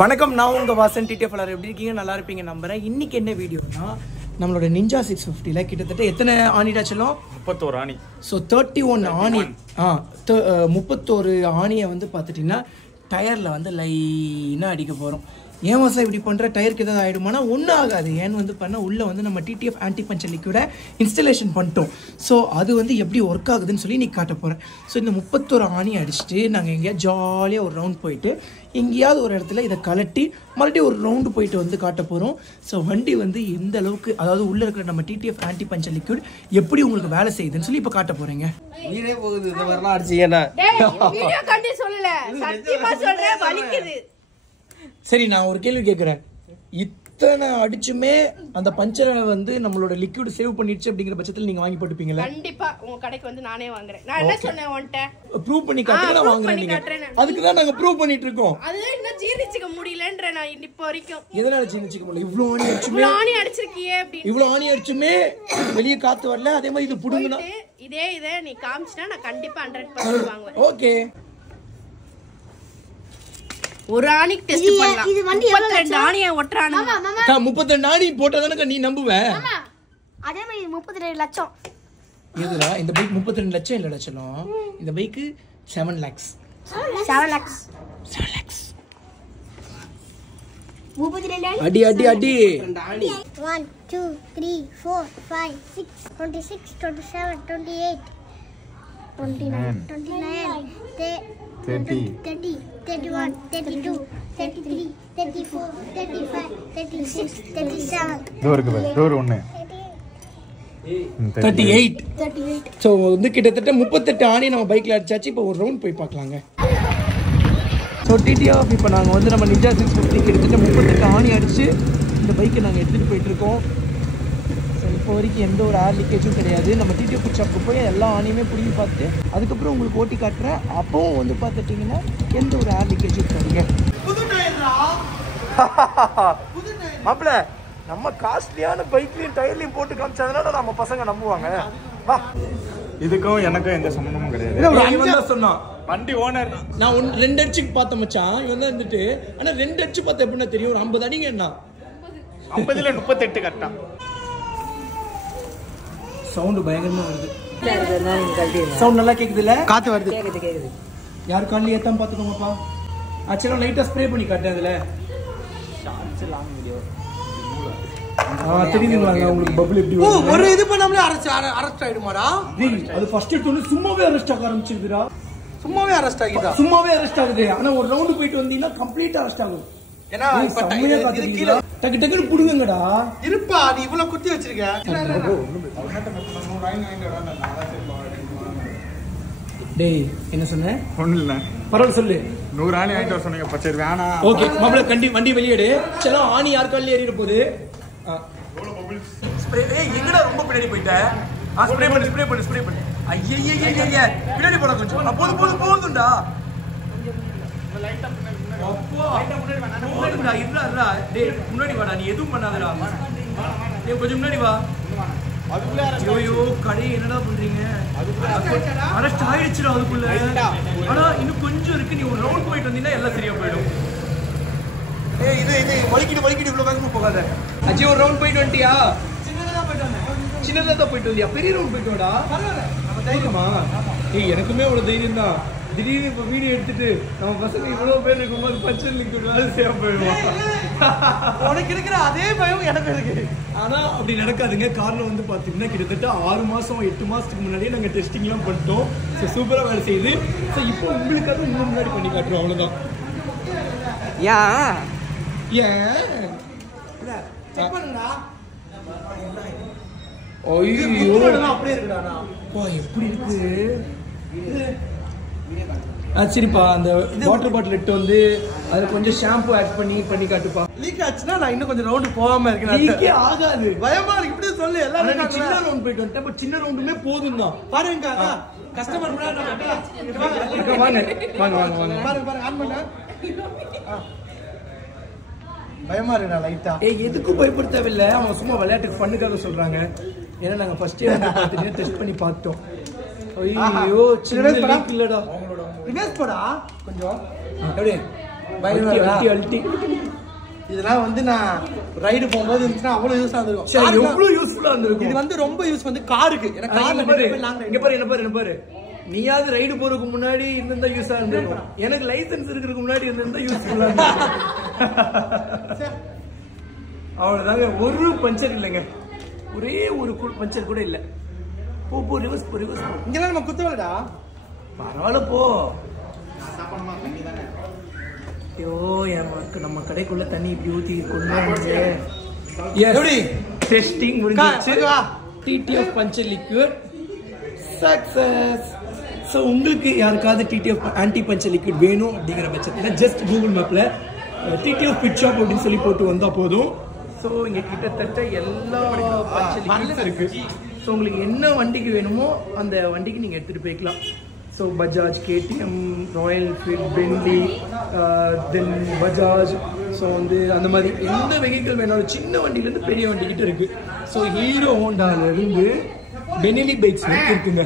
வணக்கம், நான் உங்கள் வாசன் டிடிஎஃப். எப்படி இருக்கீங்க? நல்லா இருப்பீங்க நம்புறேன். இன்றைக்கி என்ன வீடியோனா, நம்மளோட நிஞ்சா 650ல் கிட்டத்தட்ட எத்தனை ஆணிடாச்சலும் 31 ஆணி. ஸோ 31 ஆணி 31 ஆணியை வந்து பார்த்துட்டிங்கன்னா டயரில் வந்து லைனாக அடிக்க போகிறோம். ஏன் வாசா இப்படி பண்ணுற, டயருக்கு எதாவது ஆகிடுமானா ஒன்றும் ஆகாது. ஏன்னு வந்து பண்ணால் உள்ளே வந்து நம்ம டிடிஎஃப் ஆன்டி பஞ்சர் லிக்விடை இன்ஸ்டலேஷன் பண்ணிட்டோம். ஸோ அது வந்து எப்படி ஒர்க் ஆகுதுன்னு சொல்லி நீ காட்ட போகிறேன். ஸோ இந்த 31 ஆணி அடிச்சுட்டு நாங்கள் எங்கேயாவது ஜாலியாக ஒரு ரவுண்ட் போயிட்டு எங்கேயாவது ஒரு இடத்துல இதை கலட்டி மறுபடியும் ஒரு ரவுண்டு போயிட்டு வந்து காட்ட போகிறோம். ஸோ வண்டி வந்து எந்த அளவுக்கு, அதாவது உள்ளே இருக்கிற நம்ம டிடிஎஃப் ஆன்டி பஞ்சர் லிக்விட் எப்படி உங்களுக்கு வேலை செய்யுதுன்னு சொல்லி இப்போ காட்ட போகிறீங்க. நீரே போகுது இந்த மாதிரிலாம் அடிச்சீங்கன்னா. சரி, நான் ஒரு கேள்வி கேட்குறேன். இத்தனை அடிச்சுமே அந்த பஞ்சரை வந்து நம்மளோட லிக்விட் சேவ் பண்ணிடுச்சு அப்படிங்கிற பட்சத்தில் நீங்க வாங்கி போட்டுப்பீங்களா? கண்டிப்பா உங்க கடைக்கு வந்து நானே வாங்குறேன். நான் என்ன சொன்னேன் உன்கிட்ட? ப்ரூவ் பண்ணி காட்டுங்க, நான் வாங்குறேன். நீங்க அதுக்கு தான் நாங்க ப்ரூவ் பண்ணிட்டு இருக்கோம். அதுல இன்னும் ஜீரணிச்சுக்க முடியலன்ற நான் இப்போ வரைக்கும். எதனால ஜீரணிச்சுக்க முடியல? இவ்ளோ ஆணி அடிச்சுமே, ஆணி அடிச்சிருக்கியே அப்படி. இவ்ளோ ஆணி அடிச்சுமே வெளிய காத்து வரல. அதே மாதிரி இது புடுங்குனா இதே நீ காமிச்சினா நான் கண்டிப்பா 100% வாங்குவேன். ஓகே, ஒரு ஆணிக்கு டெஸ்ட் பண்ணலாம். இது வண்டி 32 ஆணியை ஒட்டறானே. 32 ஆணி போட்டா தானே நீ நம்புவ. அதே மாதிரி 32 லட்சம். எதுடா இந்த பைக் 32 லட்சம் இல்ல லட்சம். இந்த பைக் 7 lakhs. 7 lakhs. 7 lakhs. 32 அடி அடி அடி. 1 2 3 4 5 6 26 27 28 29 30 30 31 32 33 34 35 36 37 டோர் இருக்கு பாரு, டோர் 1 38. ஸோ வந்து கிட்டத்தட்ட 38 ஆணி நம்ம பைக்கில் அடிச்சாச்சு. இப்போ ஒரு ரவுண்ட் போய் பார்க்கலாங்க. ஸோ டிடிஎஃப் இப்போ நாங்கள் வந்து நம்ம நிஞ்சா 650 கிட்டத்தட்ட 38 ஆணி அடித்து இந்த பைக்கை நாங்கள் எடுத்துகிட்டு போயிட்டுருக்கோம். ஸோ இப்போ வரைக்கும் எந்த ஒரு ஏர் லீக்கேஜும் கிடையாது. நம்ம டிடிஎஃப் ஃபுட் ஷாப்புக்கு போய் எல்லா ஆணியுமே பிடிங்கி பார்த்து அதுக்கப்புறம் உங்களுக்கு ஓட்டி காட்டுறேன். அப்போவும் வந்து பார்த்துட்டிங்கன்னா எந்த ஒரு ஏர் லீக்கேஜும் இருக்காதுங்க. மாப்பிள்ள, நம்ம காஸ்ட்லியான பைக்லையும் டயர்லையும் போட்டு காமிச்சதுனால நம்ம பசங்க நம்புவாங்க. வா, இதுக்கும் எனக்கும் எந்த சம்பந்தமும் கிடையாது. சொன்னான் வண்டி ஓனர். நான் 2 அடிச்சுக்கு பார்த்தேன் மச்சான். இவன் தான் இருந்துட்டு, ஆனா 2 அடிச்சு பார்த்தா எப்படின்னா தெரியும். ஒரு 50 அடிங்க என்ன 50ல 38 கரெக்டா. சவுண்ட் பயங்கரமா வருது. சவுண்ட் நல்லா கேக்குது இல்ல? காத்து வருது. கேக்குது. யார் கால்ல ஏத்தாம பாத்துக்கோங்கப்பா. ஆக்சுவலா லைட்டா ஸ்ப்ரே பண்ணி காட்டேன் அதுல. Shorts long video. தெரியுதுங்களா உங்களுக்கு பபிள் எப்படி வரும்? ஒரு இது பண்ணாமலே அரெஸ்ட் ஆயிடுமாடா? அது ஃபர்ஸ்ட் டோன் சும்மாவே அரெஸ்ட் ஆக ஆரம்பிச்சிருக்குடா. சும்மாவே அரெஸ்ட் ஆகிதா? சும்மாவே அரெஸ்ட் ஆகுது. ஆனா ஒரு ரவுண்ட் போயிட்டு வந்தீங்கன்னா கம்ப்ளீட்டா அரெஸ்ட் ஆகும். ஏன்னா இப்ப டைம் காத்துறீங்க. டக்கு டக்குன்னு புடுங்கங்கடா. இருப்பா, நீ இவ்வளவு குத்தி வச்சிருக்க. டேய் என்ன சொன்ன? ஒண்ணு இல்ல, பரவாயில்ல சொல்லு. 100 ஆணி வாங்கிட்டு வர சொன்னீங்க. பச்சை வேணா. ஓகே மாப்பிள்ள, வண்டி வெளியேடு. சலோ, ஆணி யார் கால்ல ஏறிட போகுது. ஸ்ப்ரே. ஏய் எங்கடா ரொம்ப பின்னாடி போயிட்ட? ஸ்ப்ரே பண்ணு. ஐயய்யய்யய்ய பின்னாடி போடா கொஞ்சம். போதும்டா. போதும்டா, இருடா. டேய் முன்னாடி வாடா, நீ எதுவும் பண்ணாதடா. டேய் கொஞ்சம் முன்னாடி வா. ஐயோ கடை என்னடா பண்றீங்க? அரெஸ்ட் ஆயிடுச்சுடா அதுக்குள்ள. ஆனா இன்னும் கொஞ்சம் இருக்கு. நீ ஒரு ரவுண்ட் போயிட்டு வந்தீங்கன்னா எல்லாம் சரியா போயிடும். ஏய் இது வலிக்கிட்டு இவ்வளவு வேகமா போகாத. அஜய் ஒரு ரவுண்ட் போயிட்டு வந்துட்டியா? சின்னதா தான் போயிட்டு வந்தியா? பெரிய ரவுண்ட் போயிட்டு வாடா. நம்ம தைரியமா? ஏய் எனக்குமே அவ்வளவு தைரியம் தான். திடீர்னு இப்போ வீடியோ எடுத்துட்டு நம்ம பசங்க இவ்வளவு பேர் இருக்கும்போது பச்சை லிக்விட் வேலை செய்ய போயிடுவோம். உனக்கு இருக்கிற அதே பயம் எனக்கு இருக்கு. ஆனா அப்படி நடக்காதுங்க. காரணம் வந்து பாத்தீங்கன்னா கிட்டத்தட்ட 6 மாசம் 8 மாசத்துக்கு முன்னாடியே நாங்க டெஸ்டிங்லாம் பண்ணிட்டோம். ஸோ சூப்பரா வேலை செய்யுது. ஸோ இப்போ உங்களுக்காக இன்னும் முன்னாடி பண்ணி காட்டுறோம், அவ்வளவுதான். ஏன் அப்படியே இருக்குடா. எப்படி இருக்கு? சரிப்பா, அந்த வாட்டர் பாட்டில் எடுத்து வந்து அதுல கொஞ்சம் ஷாம்பு ஆட் பண்ணி காட்டுப்பா. லீக் ஆச்சுன்னா நான் இன்னும் கொஞ்சம் ரவுண்ட் போகாம இருக்கேன். லீக்கே ஆகாது. பயமா இருக்கு. இப்படி சொல்லு. எல்லாரும் சின்ன ரவுண்ட் போயிட்டு வந்துட்டேன். பட் சின்ன ரவுண்டுமே போதும் தான். பாருங்க கஸ்டமர் வாங்க பாருங்க ஆன் பண்ண. பயமா இருக்குடா லைட்டா. ஏய் எதுக்கும் பயப்பட தேவையில்லை. அவங்க சும்மா விளையாட்டுக்கு பண்ணுக்காக சொல்றாங்க. ஏன்னா நாங்க ஃபர்ஸ்ட் வந்து டெஸ்ட் பண்ணி பார்த்தோம். ஐயோ சின்ன லீக் இல்லடா. ரிவர்ஸ் போடா கொஞ்சம். அப்படியே அல்டி இதெல்லாம் வந்து நான் ரைடு போகும்போது இருந்துச்சுன்னா அவ்வளவு யூஸா இருந்திருக்கும். எவ்வளவு யூஸ்ஃபுல்லா இருந்திருக்கும். இது வந்து ரொம்ப யூஸ் வந்து காருக்கு. எனக்கு கார்ல இங்க பாரு என்ன பாரு நீயாவது ரைடு போறதுக்கு முன்னாடி இருந்தா யூஸா இருந்திருக்கும். எனக்கு லைசென்ஸ் இருக்கிறதுக்கு முன்னாடி இருந்தா யூஸ்ஃபுல்லா இருந்திருக்கும். அவ்வளவுதாங்க. ஒரு பஞ்சர் இல்லைங்க, ஒரே ஒரு பஞ்சர் கூட இல்ல. போ ரிவர்ஸ் இங்கெல்லாம் நம்ம குத்துவலடா. பரவாயில்ல போ. ஐயோ எனக்கு நம்ம கடைக்குள்ள தண்ணி இப்படி ஊத்தி கொண்டு டெஸ்டிங் முடிஞ்சிருச்சு. TTF puncture liquid success. So உங்களுக்கு யாருக்காவது டிடிஎஃப் ஆன்டி பஞ்சர் லிக்விட் வேணும் அப்படிங்கிற பட்சத்தில் ஜஸ்ட் கூகுள் மேப்ல டிடிஎஃப் பிட் ஷாப் அப்படின்னு சொல்லி போட்டு வந்தா போதும். ஸோ இங்க கிட்டத்தட்ட எல்லா பஞ்சர் லிக்விட்ஸ் இருக்கு. ஸோ உங்களுக்கு என்ன வண்டிக்கு வேணுமோ அந்த வண்டிக்கு நீங்க எடுத்துட்டு போய்க்கலாம். So Bajaj, KTM, Royal Enfield, Benelli, then Bajaj, so வந்து அந்த மாதிரி எந்த வெஹிக்கிள் வேணாலும் சின்ன வண்டியிலேருந்து பெரிய வண்டிக்கிட்ட இருக்கு. ஸோ ஹீரோ ஹோண்டால இருந்து பெனிலி பைக்ஸ் இருக்குங்க.